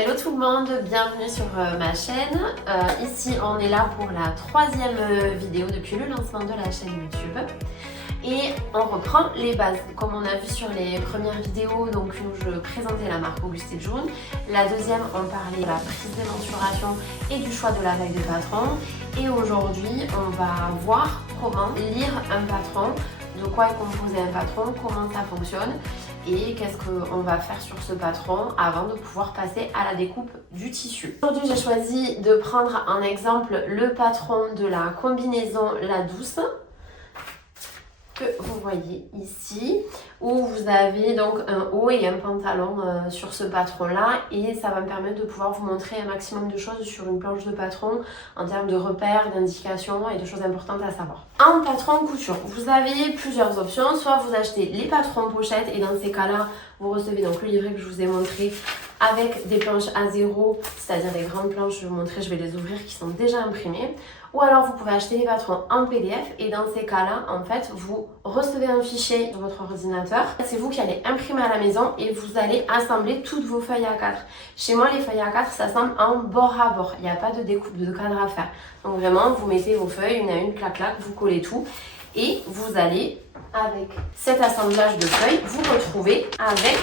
Hello tout le monde, bienvenue sur ma chaîne. Ici on est là pour la troisième vidéo depuis le lancement de la chaîne YouTube. Et on reprend les bases. Comme on a vu sur les premières vidéos, donc où je présentais la marque Auguste et June. La deuxième, on parlait de la prise des mensurations et du choix de la taille de patron. Et aujourd'hui, on va voir comment lire un patron, de quoi est composé un patron, comment ça fonctionne et qu'est-ce qu'on va faire sur ce patron avant de pouvoir passer à la découpe du tissu. Aujourd'hui, j'ai choisi de prendre en exemple le patron de la combinaison La Douce, que vous voyez ici, où vous avez donc un haut et un pantalon sur ce patron là, et ça va me permettre de pouvoir vous montrer un maximum de choses sur une planche de patron en termes de repères, d'indications et de choses importantes à savoir. En patron couture, vous avez plusieurs options. Soit vous achetez les patrons pochettes et dans ces cas là vous recevez donc le livret que je vous ai montré avec des planches A0, c'est-à-dire des grandes planches, je vais vous montrer, je vais les ouvrir, qui sont déjà imprimées. Ou alors vous pouvez acheter les patrons en PDF et dans ces cas-là, en fait, vous recevez un fichier sur votre ordinateur. C'est vous qui allez imprimer à la maison et vous allez assembler toutes vos feuilles A4. Chez moi, les feuilles A4 s'assemblent en bord à bord. Il n'y a pas de découpe de cadre à faire. Donc vraiment, vous mettez vos feuilles une à une, clac clac, vous collez tout. Et vous allez, avec cet assemblage de feuilles, vous retrouver avec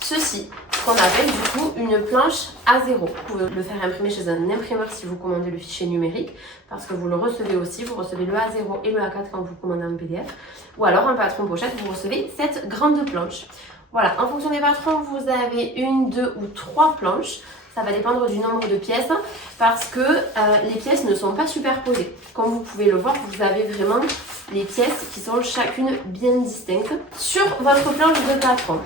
ceci, qu'on appelle du coup une planche A0. Vous pouvez le faire imprimer chez un imprimeur si vous commandez le fichier numérique, parce que vous le recevez aussi, vous recevez le A0 et le A4 quand vous commandez en PDF. Ou alors un patron pochette, vous recevez cette grande planche. Voilà, en fonction des patrons, vous avez une, deux ou trois planches. Ça va dépendre du nombre de pièces parce que les pièces ne sont pas superposées. Comme vous pouvez le voir, vous avez vraiment les pièces qui sont chacune bien distinctes. Sur votre planche de patron,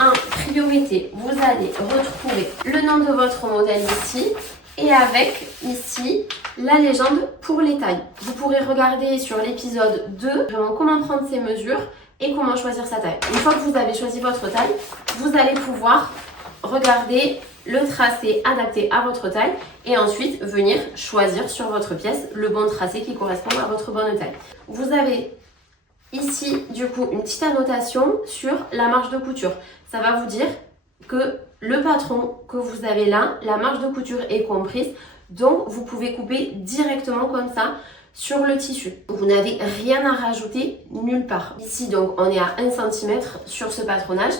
en priorité, vous allez retrouver le nom de votre modèle ici et avec ici la légende pour les tailles. Vous pourrez regarder sur l'épisode 2 vraiment comment prendre ses mesures et comment choisir sa taille. Une fois que vous avez choisi votre taille, vous allez pouvoir regarder le tracé adapté à votre taille et ensuite venir choisir sur votre pièce le bon tracé qui correspond à votre bonne taille. Vous avez ici du coup une petite annotation sur la marge de couture. Ça va vous dire que le patron que vous avez là, la marge de couture est comprise, donc vous pouvez couper directement comme ça sur le tissu. Vous n'avez rien à rajouter nulle part. Ici donc on est à 1 cm sur ce patronage.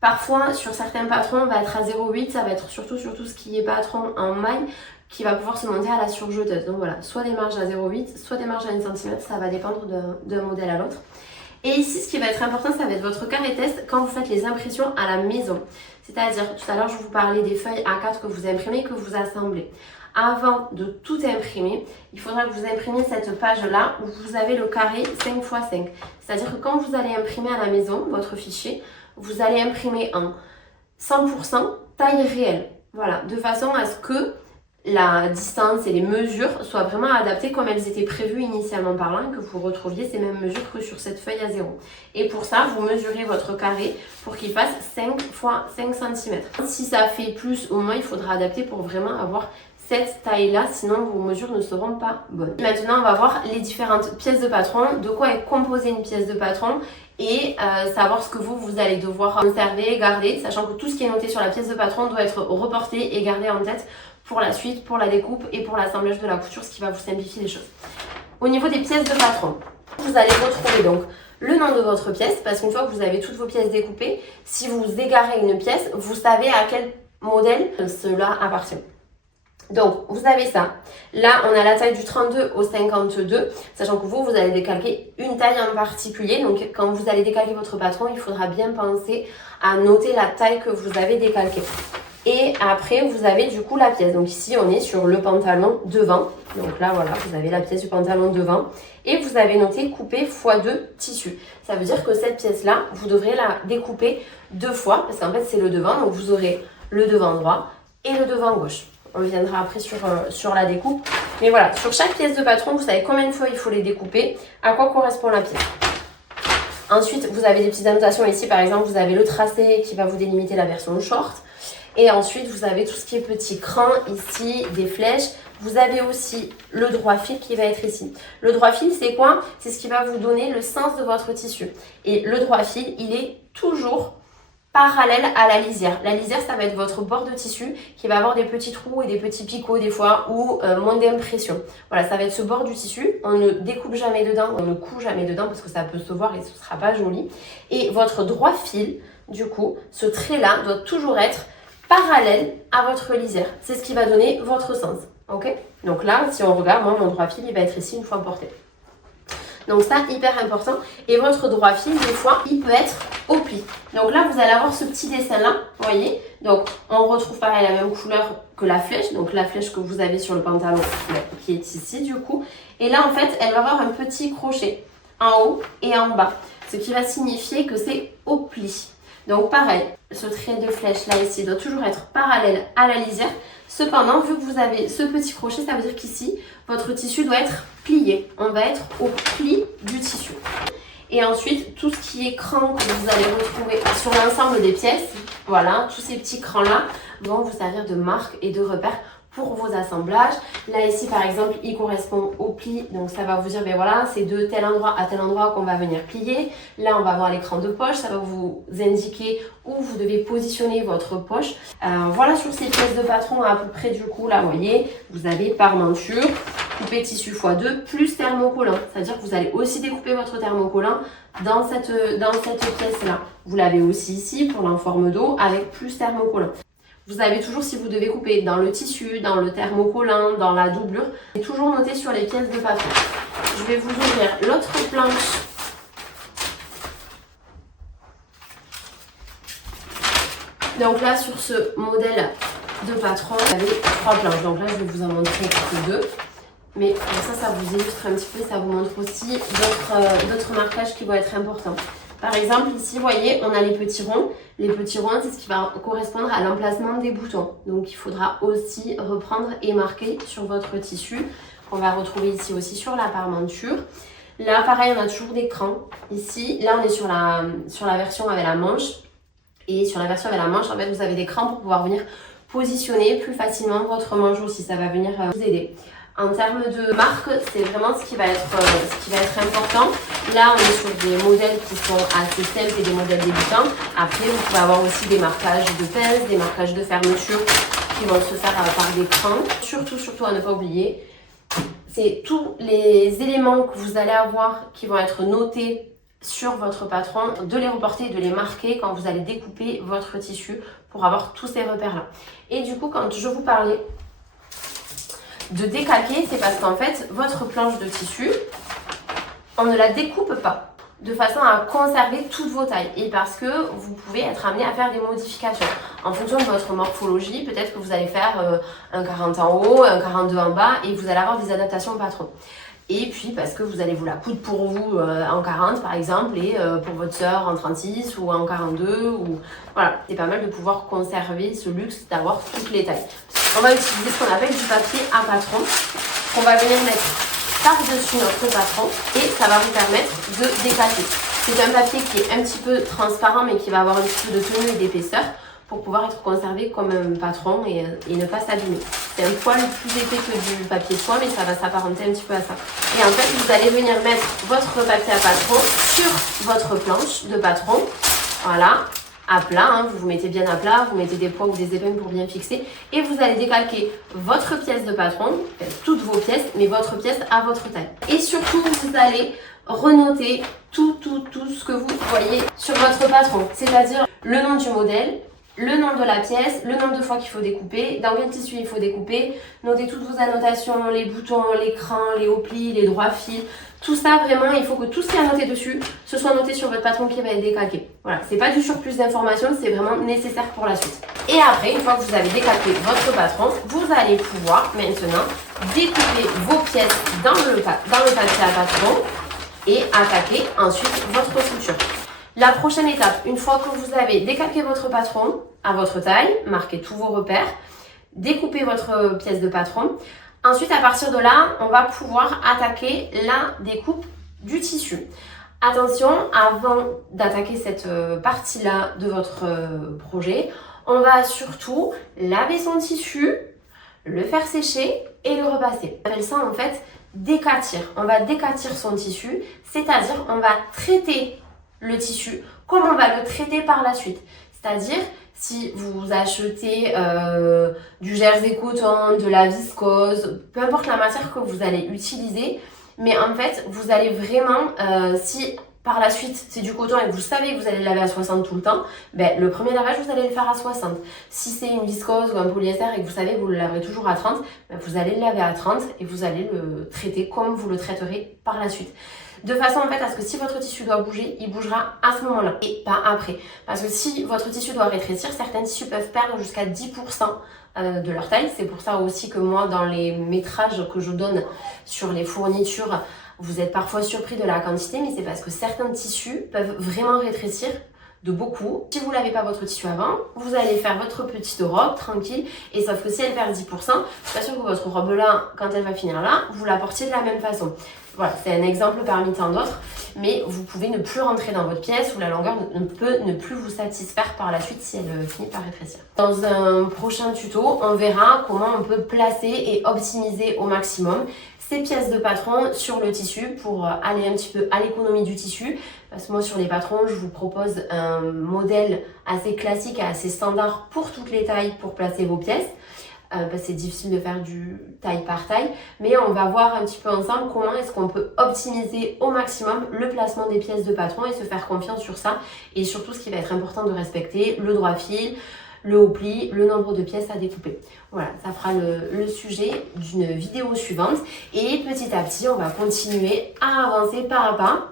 Parfois, sur certains patrons, on va être à 0,8, ça va être surtout ce qui est patron en maille qui va pouvoir se monter à la surjeteuse. Donc voilà, soit des marges à 0,8, soit des marges à 1 cm, ça va dépendre d'un modèle à l'autre. Et ici, ce qui va être important, ça va être votre carré test quand vous faites les impressions à la maison. C'est-à-dire, tout à l'heure, je vous parlais des feuilles A4 que vous imprimez, que vous assemblez. Avant de tout imprimer, il faudra que vous imprimiez cette page-là où vous avez le carré 5 x 5. C'est-à-dire que quand vous allez imprimer à la maison votre fichier, vous allez imprimer en 100% taille réelle. Voilà, de façon à ce que la distance et les mesures soient vraiment adaptées comme elles étaient prévues initialement parlant, que vous retrouviez ces mêmes mesures que sur cette feuille A0. Et pour ça, vous mesurez votre carré pour qu'il fasse 5 x 5 cm. Si ça fait plus ou moins, il faudra adapter pour vraiment avoir cette taille-là, sinon vos mesures ne seront pas bonnes. Maintenant, on va voir les différentes pièces de patron, de quoi est composée une pièce de patron et savoir ce que vous allez devoir conserver, garder, sachant que tout ce qui est noté sur la pièce de patron doit être reporté et gardé en tête pour la suite, pour la découpe et pour l'assemblage de la couture, ce qui va vous simplifier les choses. Au niveau des pièces de patron, vous allez retrouver donc le nom de votre pièce, parce qu'une fois que vous avez toutes vos pièces découpées, si vous égarez une pièce, vous savez à quel modèle cela appartient. Donc, vous avez ça. Là, on a la taille du 32 au 52, sachant que vous allez décalquer une taille en particulier. Donc, quand vous allez décalquer votre patron, il faudra bien penser à noter la taille que vous avez décalquée. Et après, vous avez du coup la pièce. Donc ici, on est sur le pantalon devant. Donc là, voilà, vous avez la pièce du pantalon devant. Et vous avez noté couper x2 tissu. Ça veut dire que cette pièce-là, vous devrez la découper 2 fois. Parce qu'en fait, c'est le devant. Donc vous aurez le devant droit et le devant gauche. On viendra après sur la découpe. Mais voilà, sur chaque pièce de patron, vous savez combien de fois il faut les découper, à quoi correspond la pièce. Ensuite, vous avez des petites annotations ici. Par exemple, vous avez le tracé qui va vous délimiter la version short. Et ensuite, vous avez tout ce qui est petit cran ici, des flèches. Vous avez aussi le droit fil qui va être ici. Le droit fil, c'est quoi? C'est ce qui va vous donner le sens de votre tissu. Et le droit fil, il est toujours parallèle à la lisière. La lisière, ça va être votre bord de tissu qui va avoir des petits trous et des petits picots des fois ou moins d'impression. Voilà, ça va être ce bord du tissu. On ne découpe jamais dedans, on ne coud jamais dedans parce que ça peut se voir et ce ne sera pas joli. Et votre droit fil, du coup, ce trait-là doit toujours être parallèle à votre lisière. C'est ce qui va donner votre sens. Ok? Donc là, si on regarde, moi, mon droit fil, il va être ici une fois porté. Donc ça, hyper important. Et votre droit fil, des fois, il peut être au pli. Donc là, vous allez avoir ce petit dessin-là, vous voyez. Donc, on retrouve pareil la même couleur que la flèche. Donc la flèche que vous avez sur le pantalon, qui est ici, du coup. Et là, en fait, elle va avoir un petit crochet en haut et en bas. Ce qui va signifier que c'est au pli. Donc pareil, ce trait de flèche là ici doit toujours être parallèle à la lisière. Cependant, vu que vous avez ce petit crochet, ça veut dire qu'ici, votre tissu doit être plié. On va être au pli du tissu. Et ensuite, tout ce qui est cran que vous allez retrouver sur l'ensemble des pièces, voilà, tous ces petits crans là vont vous servir de marque et de repère pour vos assemblages. Là ici par exemple, il correspond au pli, donc ça va vous dire, ben voilà, c'est de tel endroit à tel endroit qu'on va venir plier. Là on va avoir l'écran de poche, ça va vous indiquer où vous devez positionner votre poche. Voilà sur ces pièces de patron à peu près du coup, là vous voyez, vous avez parmenture, coupé tissu x2 plus thermocollant. C'est-à-dire que vous allez aussi découper votre thermocollant dans cette pièce-là. Vous l'avez aussi ici pour l'informe dos avec plus thermocollant. Vous avez toujours, si vous devez couper dans le tissu, dans le thermocollant, dans la doublure, c'est toujours noté sur les pièces de patron. Je vais vous ouvrir l'autre planche. Donc là, sur ce modèle de patron, vous avez 3 planches. Donc là, je vais vous en montrer que 2. Mais ça vous illustre un petit peu, ça vous montre aussi d'autres marquages qui vont être importants. Par exemple, ici, vous voyez, on a les petits ronds. Les petits ronds, c'est ce qui va correspondre à l'emplacement des boutons. Donc, il faudra aussi reprendre et marquer sur votre tissu, qu'on va retrouver ici aussi sur la parmenture. Là, pareil, on a toujours des crans. Ici, là, on est sur la version avec la manche. Et sur la version avec la manche, en fait, vous avez des crans pour pouvoir venir positionner plus facilement votre manche aussi. Ça va venir vous aider. En termes de marque, c'est vraiment ce qui va être important. Là, on est sur des modèles qui sont assez simples et des modèles débutants. Après, vous pouvez avoir aussi des marquages de pince, des marquages de fermeture qui vont se faire par des crans. Surtout à ne pas oublier, c'est tous les éléments que vous allez avoir qui vont être notés sur votre patron, de les reporter et de les marquer quand vous allez découper votre tissu pour avoir tous ces repères-là. Et du coup, quand je vous parlais de décalquer, c'est parce qu'en fait, votre planche de tissu, on ne la découpe pas de façon à conserver toutes vos tailles et parce que vous pouvez être amené à faire des modifications. En fonction de votre morphologie, peut-être que vous allez faire un 40 en haut, un 42 en bas et vous allez avoir des adaptations au patron. Et puis parce que vous allez vous la coudre pour vous en 40 par exemple et pour votre soeur en 36 ou en 42 ou voilà, c'est pas mal de pouvoir conserver ce luxe d'avoir toutes les tailles. On va utiliser ce qu'on appelle du papier à patron qu'on va venir mettre par-dessus notre patron et ça va vous permettre de décalquer. C'est un papier qui est un petit peu transparent mais qui va avoir un petit peu de tenue et d'épaisseur pour pouvoir être conservé comme un patron et ne pas s'abîmer. C'est un poil plus épais que du papier soie mais ça va s'apparenter un petit peu à ça. Et en fait, vous allez venir mettre votre papier à patron sur votre planche de patron. Voilà. À plat, hein, vous vous mettez bien à plat, vous mettez des poids ou des épingles pour bien fixer et vous allez décalquer votre pièce de patron, toutes vos pièces, mais votre pièce à votre taille. Et surtout, vous allez renoter tout ce que vous voyez sur votre patron, c'est-à-dire le nom du modèle, le nom de la pièce, le nombre de fois qu'il faut découper, dans quel tissu il faut découper, notez toutes vos annotations, les boutons, les crans, les hauts plis, les droits fils, tout ça vraiment, il faut que tout ce qui est noté dessus, ce soit noté sur votre patron qui va être décalqué. Voilà, c'est pas du surplus d'informations, c'est vraiment nécessaire pour la suite. Et après, une fois que vous avez décalqué votre patron, vous allez pouvoir maintenant découper vos pièces dans le papier à patron et attaquer ensuite votre couture. La prochaine étape, une fois que vous avez décalqué votre patron à votre taille, marqué tous vos repères, découpez votre pièce de patron. Ensuite, à partir de là, on va pouvoir attaquer la découpe du tissu. Attention, avant d'attaquer cette partie-là de votre projet, on va surtout laver son tissu, le faire sécher et le repasser. On appelle ça en fait décatir. On va décatir son tissu, c'est-à-dire on va traiter le tissu comme on va le traiter par la suite. C'est-à-dire, si vous achetez du jersey coton, de la viscose, peu importe la matière que vous allez utiliser, mais en fait, vous allez vraiment, si par la suite c'est du coton et que vous savez que vous allez le laver à 60 tout le temps, ben, le premier lavage, vous allez le faire à 60. Si c'est une viscose ou un polyester et que vous savez que vous le laverez toujours à 30, ben, vous allez le laver à 30 et vous allez le traiter comme vous le traiterez par la suite. De façon en fait à ce que si votre tissu doit bouger, il bougera à ce moment-là et pas après. Parce que si votre tissu doit rétrécir, certains tissus peuvent perdre jusqu'à 10% de leur taille. C'est pour ça aussi que moi, dans les métrages que je donne sur les fournitures, vous êtes parfois surpris de la quantité, mais c'est parce que certains tissus peuvent vraiment rétrécir de beaucoup. Si vous ne lavez pas votre tissu avant, vous allez faire votre petite robe tranquille, et sauf que si elle perd 10%, je suis pas sûre que votre robe là, quand elle va finir là, vous la portiez de la même façon. Voilà, c'est un exemple parmi tant d'autres, mais vous pouvez ne plus rentrer dans votre pièce ou la longueur ne peut ne plus vous satisfaire par la suite si elle finit par rétrécir. Dans un prochain tuto, on verra comment on peut placer et optimiser au maximum ces pièces de patron sur le tissu pour aller un petit peu à l'économie du tissu. Parce que moi sur les patrons, je vous propose un modèle assez classique et assez standard pour toutes les tailles pour placer vos pièces. Parce que c'est difficile de faire du taille par taille, mais on va voir un petit peu ensemble comment est-ce qu'on peut optimiser au maximum le placement des pièces de patron et se faire confiance sur ça. Et surtout, ce qui va être important de respecter, le droit fil, le haut pli, le nombre de pièces à découper. Voilà, ça fera le sujet d'une vidéo suivante. Et petit à petit, on va continuer à avancer pas à pas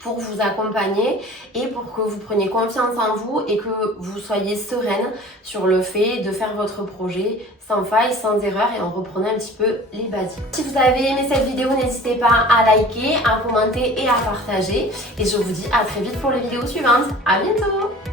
pour vous accompagner et pour que vous preniez confiance en vous et que vous soyez sereine sur le fait de faire votre projet sans faille, sans erreur et en reprenant un petit peu les basiques. Si vous avez aimé cette vidéo, n'hésitez pas à liker, à commenter et à partager. Et je vous dis à très vite pour les vidéos suivantes. À bientôt!